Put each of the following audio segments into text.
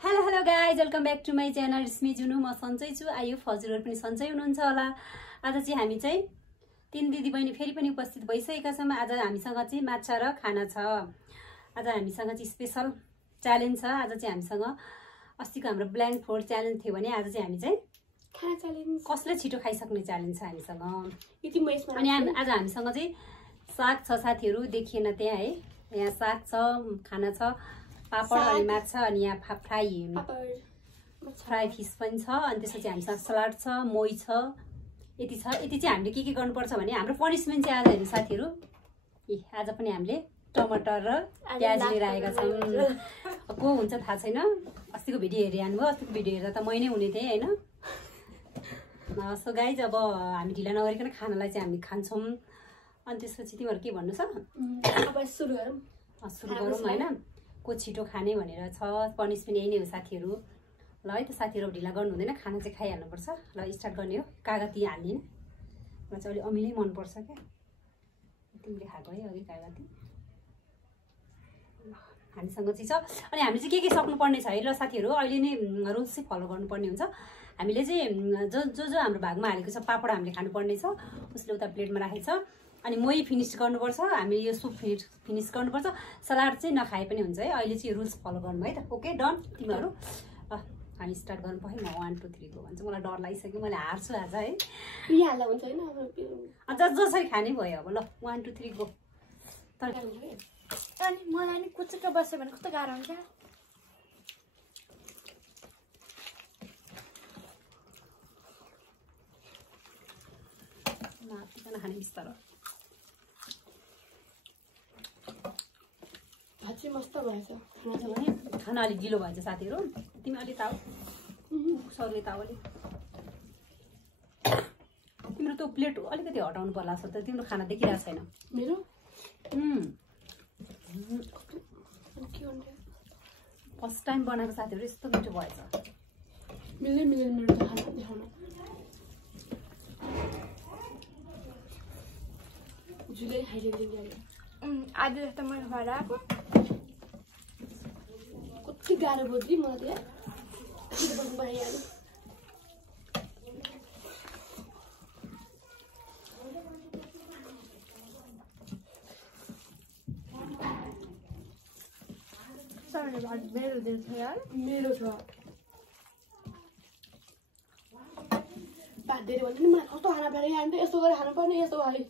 Hello guys, welcome back to my channel. स्मी जुनु, म सन्चै छु। आयो फजुरहरू पनि सन्चै हुनुहुन्छ होला। आज चाहिँ हामी चाहिँ 3 दिदी बहिनी फेरि पनि उपस्थित भइसकेका छौँ। आज हामीसँग चाहिँ माछा र खाना छ। आज हामीसँग चाहिँ स्पेशल च्यालेन्ज छ। आज चाहिँ हामीसँग अस्तिको हाम्रो ब्ल्याङ्क फोर्ड च्यालेन्ज थियो भने आज चाहिँ हामी चाहिँ खाना च्यालेन्ज, कसले छिटो खाइसक्ने च्यालेन्ज छ हामीसँग। अनि आज हामीसँग चाहिँ साग छ साथीहरू, देखिएन त्यहाँ है। यहाँ साग छ, खाना छ, पापड अनि माछा, अनि यहाँ फ्राई फिस पनि छ, अनि त्यसपछि हामीसँग सलाड छ, मोही छ। यति छ। यति चाहिँ हामीले के गर्नुपर्छ भने हाम्रो पनिसमेन्ट चाहिँ आज हेर्नु साथीहरू, आज पनि हामीले टमाटर र प्याज लिएर आएका छौँ। को हुन्छ थाहा छैन, अस्तिको भिडियो हेरिहाल्नुभयो। अस्तिको भिडियो हेर्दा त मै नै हुने थिएँ होइन। सो गाइज, अब हामी ढिला नगरिकन खानालाई चाहिँ हामी खान्छौँ। अनि त्यसपछि तिमीहरू के भन्नु छ? अब सुरु गरौँ होइन। को छिटो खाने भनेर छ। पनिसमेन्ट यही नै हो साथीहरू। ल है त साथीहरू, ढिला गर्नु हुँदैन, खाना चाहिँ खाइहाल्नुपर्छ। ल स्टार्ट गर्ने हो। कागती हाल्दिनँ, मलाई चाहिँ अलिक अमिलै मनपर्छ क्या। तिमीले खाएको है अघि कागती। हामीसँग चाहिँ छ। अनि हामीले चाहिँ के सक्नुपर्ने छ है ल साथीहरू, अहिले नै रुल्स चाहिँ फलो गर्नुपर्ने हुन्छ। हामीले चाहिँ जो हाम्रो भागमा हालेको छ पापड हामीले खानुपर्ने छ, उसले उता प्लेटमा राखेको छ। अनि मोही फिनिस गर्नुपर्छ, हामीले यो सुप फिनिस गर्नुपर्छ। सलाड चाहिँ नखाए पनि हुन्छ है। अहिले चाहिँ रुल्स फलो गर्नु है त। Okay done. तिमीहरू हामी स्टार्ट गर्नु पऱ्यो। म 1 2 3 गो भन्छ। मलाई डर लागिसक्यो, मैले हार्छु आज है। जसरी खाने भयो अब। ल 1 2 3 गो। अनि मलाई नि कुचुक्क बस्यो भने कस्तो गाह्रो हुन्छ। नातिकन खाने बिस्तारो। भाजी मस्त भएछ भने खाना अलिक ढिलो भएछ साथीहरू। तिमी अलिक ताउ, सरले ताउ अलिक। तिम्रो त्यो प्लेट अलिकति हटाउनु पर्ला जस्तो त, तिम्रो खाना देखिरहेको छैन मेरो। फर्स्ट टाइम बनाएको साथीहरू, यस्तो मिठो भएछ। मिल्दै मिल्दैन मेरो त खाना देखाउन। जुलै खाइदिँदैन आज जस्तो मैले घर आएको कति गाह्रो बोल्दै मलाई त्यहाँ भइहाल्यो। मेरो छ भात धेरै भन्दा नि मलाई कस्तो खाना पऱ्यो यहाँ। यस्तो गरेर खानुपर्ने, यस्तो भयो।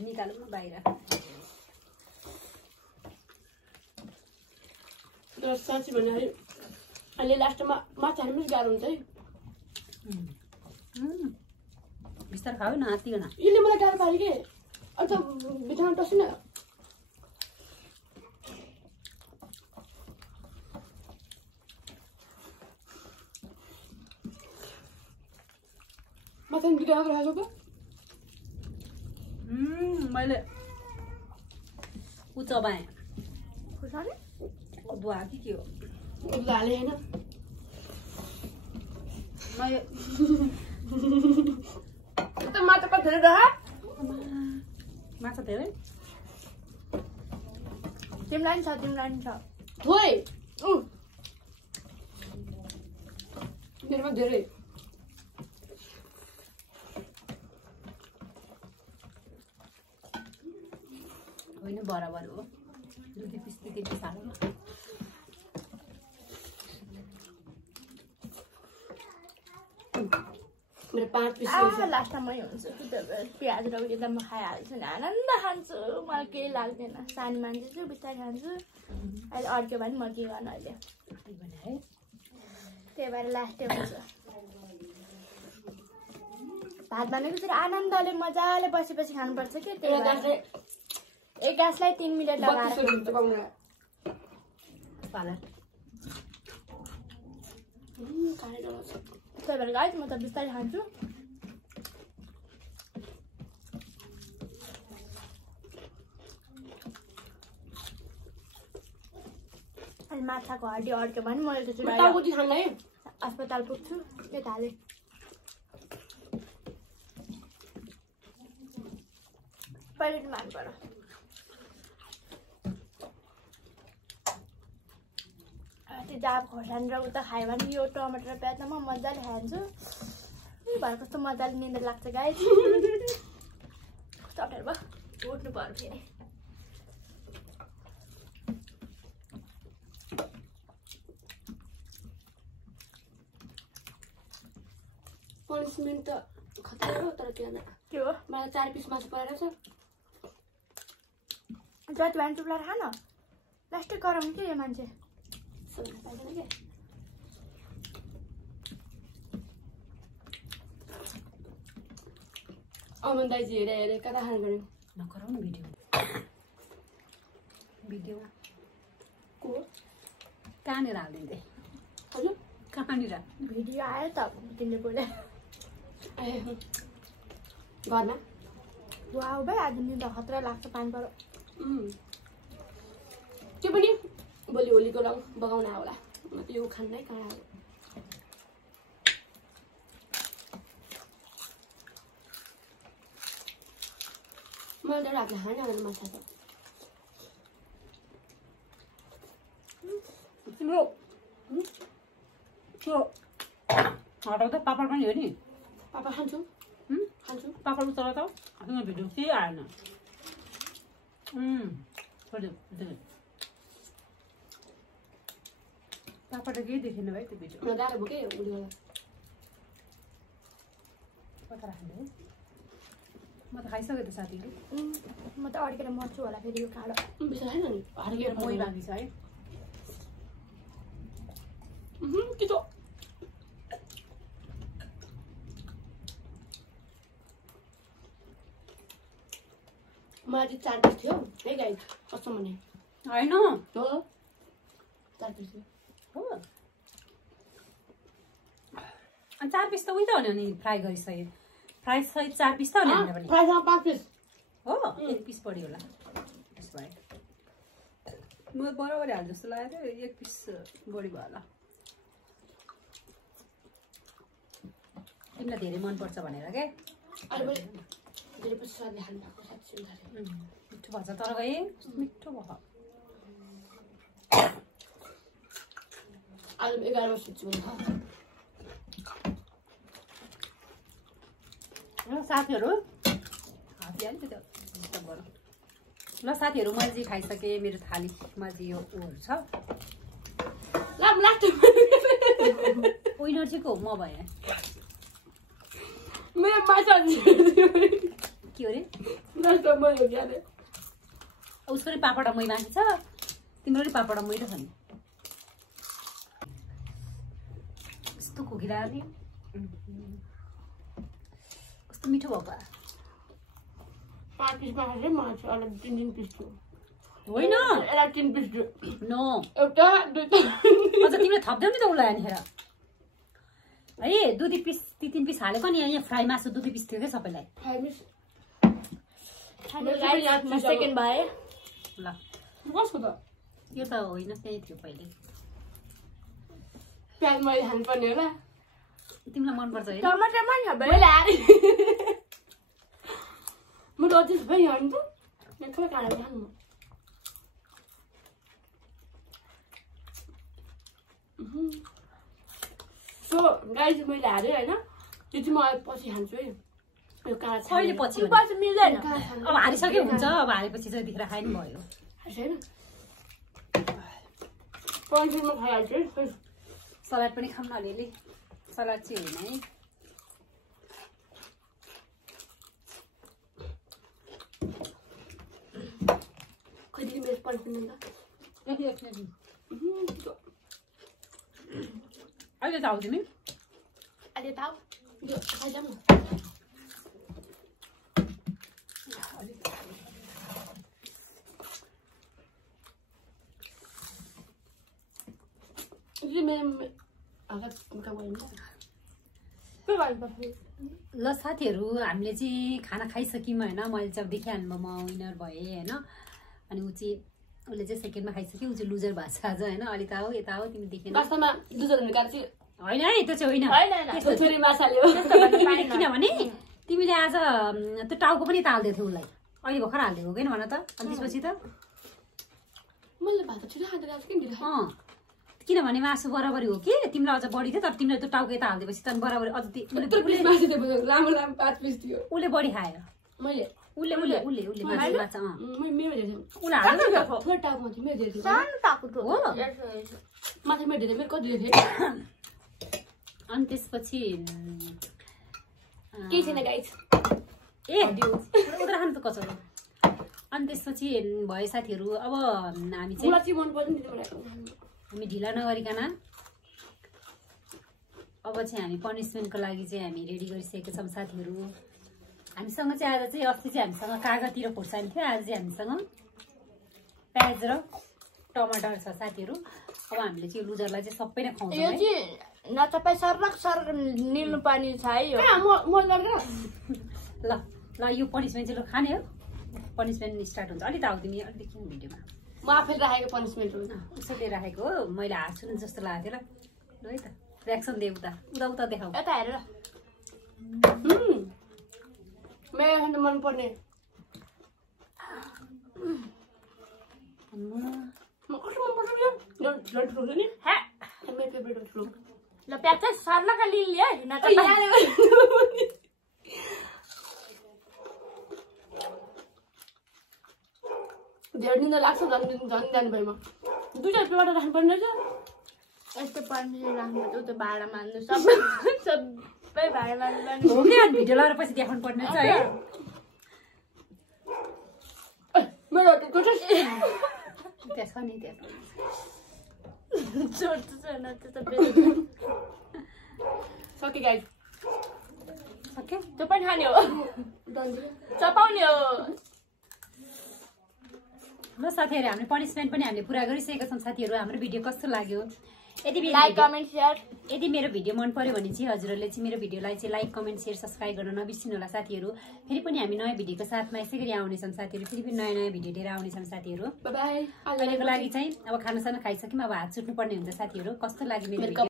निकालौँ न बाहिर। तर साँच्ची भने अहिले लास्टमा माछा हाल्नु पनि गाह्रो हुन्छ है। बिस्तार खाऊ न, हात्तिकन। यसले मलाई गाह्रो पाऱ्यो के, अन्त भित्रमा टसिन। माछा बिगाएको राखेको त मैले चबाएँ। खुर्सानी अदुवा कि के हो हालेँ होइन। माछा कति धेरै रह। माछा धेरै तिमीलाई नि छ, थोइ मेरोमा धेरै। होइन बराबर हो। 2 पिस 3 पिस हाल्नु। मेरो 5 पिस लास्टमा मै हुन्छु। प्याज र उयो त म खाइहाल्छु नि, आनन्द खान्छु। मलाई केही लाग्दैन, सानो मान्छे छु, बिस्तारै खान्छु। अहिले अड्क्यो भने म के गर्नु अहिले, त्यही भएर लास्टै हुन्छ। भात भनेको चाहिँ आनन्दले मजाले बसेपछि खानुपर्छ कि। त्यही भएर एक गाँसलाई 3 मिनट लगाएर त्यही भएर गाइस म त बिस्तारै खान्छु। अनि माछाको हड्डी अड्क्यो भने मैले त चाहिँ अस्पताल पुग्छु। यो थाले पहिले मान्नु पर्यो। जाब खोर्सानी र उता खायो भने यो टमाटर प्याज म मजाले खान्छु भएर कस्तो मजाले निन्द्रा लाग्छ गाइस कस्तो अप्ठ्यारो भयो उठ्नु पर्यो फेरि पनिसमेन्ट त खतरा हो तर के हो मलाई 4 पिस मासु परेको छ जति भए टुप्लाएर खान लास्टै गराउने के यो मान्छे सुन्न पाइदैन के अमन दाइजी हेरे कता खानु पर्यो नगराउनु भिडियो को कहाँनिर हालिदिँदै हजुर कहाँनिर भिडियो आयो त तिमीले बोले घरमा वाउ भाइ आज निन्द्रा खतरा लाग्छ पानी परो त्यो पनि भोलि होलीको रङ बगाउन होला म त यो खान्नै कहाँ आयो मलाई त रातले खानै आउँदैन माछा त तिम्रो त्यो हटाउँदा पापड पनि हो नि पापा खान्छु पापड उचाल त आफ्नो भिडियो केही आएन पापड केही देखेन भाइ त्यो भिडियो मलाई गाह्रो भयो के उसले गर्दा कता राख्ने म त खाइसकेँ त साथीहरू म त अड्केर मर्छु होला फेरि यो काँडो बिसा छैन नि हर्केर मोही बाँकी छ है कितो मलाई चाहिँ 4 पिस थियो है गाइस कसम भने होइन हो 4 पिस थियो हो अनि 4 पिस त उही त हो नि फ्राई गरिसक्यो फ्राई सहित 4 पिस त हो नि हामीले पनि फ्राईसँग 5 पिस हो 1 पिस बढी होला त्यसो भए म बराबरी हाल जस्तो लाग्यो थियो 1 पिस बढी भयो होला तिमीलाई धेरै मनपर्छ भनेर क्या अरे पनि धेरै पछि स्वादले खानु भएको साथी मिठो भन्छ तर गए मिठो भयो आज 11 वर्ष सुत्छु ल साथीहरू हातिहाल्यो त्यो डिस्टर्ब गरौँ ल साथीहरू मैले चाहिँ खाइसकेँ मेरो थालीमा चाहिँ यो उहरू छ विनर चाहिँ को म भएँ मेरो माछा के अरे उसको नि पापड मै बाँकी छ तिम्रो नि पापड मै र छ नि यस्तो खोकिला नि कस्तो मिठो भएको 5 पिस माछा मलाई चाहिँ अलग 3 पिस थियो होइन यसलाई 3 पिस थियो नो एउटा दुईटा अझ तिमीले थप्दैौ नि त उसलाई अनिखेर है 2 पिस 3 पिस हालेको नि यहाँ फ्राई मासु 2 पिस थियो क्या सबैलाई 5 पिस सेकेन्ड भए ल कसको त यो त होइन त्यही थियो पहिले प्याज मैले खानुपर्ने होला तिमीलाई मनपर्छ है टमाटर पनि छ मैले हारे म त अझै भाइ हाल्नु त यहाँ खै काँडा खानु म सो गाइस मैले हारेँ होइन त्यो चाहिँ म पछि खान्छु है यो काँडा कहिले पछि पछि मिल्दैन अब हारिसक्यो हुन्छ अब हारेपछि चाहिँ देखेर खाइ नि भयो छैन पन्चुमा खाइहाल्छु है खोइ सलाद पनि खाऊँ न अलिअलि सलाद चाहिँ होइन है खोइ दिदी मेरो पन्चुमा अहिले त आऊ तिमी अहिले त यो खाइजाम न ल साथीहरू हामीले चाहिँ खाना खाइसक्यौँ होइन मैले चाहिँ अब देखिहाल्नु म विनर भएँ होइन अनि ऊ चाहिँ उसले चाहिँ सेकेन्डमा खाइसक्यो ऊ चाहिँ लुजर भएको छ आज होइन अलि त आऊ यता आऊ तिमी देखेन वास्तवमा लुजर हुने कारण चाहिँ होइन है त्यो चाहिँ होइन छोरी माछाले हो किनभने तिमीले आज त्यो टाउको पनि ताल्दै थियौ उसलाई अहिले भर्खर हालिदिएको होइन भन त अनि त्यसपछि त मैले भात छिटो खाँदै गएको किन अँ किनभने मासु बराबरी हो कि तिमीलाई अझ बढी थियो तर तिमीले त्यो टाउको यता हालिदिएपछि त बराबरी अझ लामो लामो 5 पिस थियो उसले बढी खायो मैले उसले मासु माछा मेरो धेरै उसले हाल्नु थोरै टाउको थियो मेरो धेरै थियो सानो टाउको थियो हो माथि मेरो धेरै मेरो कति थियो अनि त्यसपछि केही छैन गाइस ए उता खानु त कचरो अनि त्यसपछि भयो साथीहरू अब हामी चाहिँ मलाई चाहिँ मन पर्दैन नि मलाई हामी ढिला नगरिकन अब चाहिँ हामी पनिसमेन्टको लागि चाहिँ हामी रेडी गरिसकेका छौँ साथीहरू हामीसँग चाहिँ आज चाहिँ अस्ति चाहिँ हामीसँग कागती र खोर्सानी थियो आज चाहिँ हामीसँग प्याज र टमाटर छ साथीहरू अब हामीले चाहिँ लुजरलाई चाहिँ सबै नै खुवाउँछौँ यो चाहिँ नचपाई सरक निल्नु पानी छ है यो म लड्दैन ल ल यो पनिसमेन्ट चाहिँ ल खाने हो पनिसमेन्ट स्टार्ट हुन्छ अलि त आऊ तिमी अलि देखिनु भिडियोमा म आफैले राखेको पनिसमेन्ट हो उसैले राखेको हो मैले हात सुन्नु जस्तो लागेको थियो ल है त रियाक्सन दे उता उता देखाऊ यता हेरेर मेरो मन पर्ने म कस्तो मन पर्छ यो लड्डु फ्रुट नि हे मेरो फेभरेट फ्रुट ल प्याज चाहिँ सर्लका लिली है नचपाई धेरै दिन लाग्छ झन् जाने भएमा दुईटा प्लेट राख्नु पर्ने रहेछ यस्तो पर्मिसन राख्नु त्यो भाडा मान्नु सबै भाडा मान्नु हो कि अनि भिडियो लगाएर पछि देखाउनु पर्ने छ है मेरो त्यो त्यहाँ छ नि त्यहाँ सके गाइस ओके त्यो पनि खाने हो चपाउने हो ल साथीहरू हामीले पनिसमेन्ट पनि हामीले पुरा गरिसकेका छौँ साथीहरू हाम्रो भिडियो कस्तो लाग्यो लाइक कमेन्ट सेयर यदि मेरो भिडियो मन पर्यो भने चाहिँ हजुरहरूले चाहिँ मेरो भिडियोलाई चाहिँ लाइक कमेन्ट सेयर सब्सक्राइब गर्न नबिर्सिनु होला साथीहरू फेरि पनि हामी नयाँ भिडियोको साथमा यसै गरी आउनेछौँ साथीहरू फेरि पनि नयाँ नयाँ भिडियो लिएर आउनेछौँ साथीहरू बाई अहिलेको लागि चाहिँ अब खानासाना खाइसक्यौँ अब हात सुट्नुपर्ने हुन्छ साथीहरू कस्तो लाग्यो मेरो भिडियो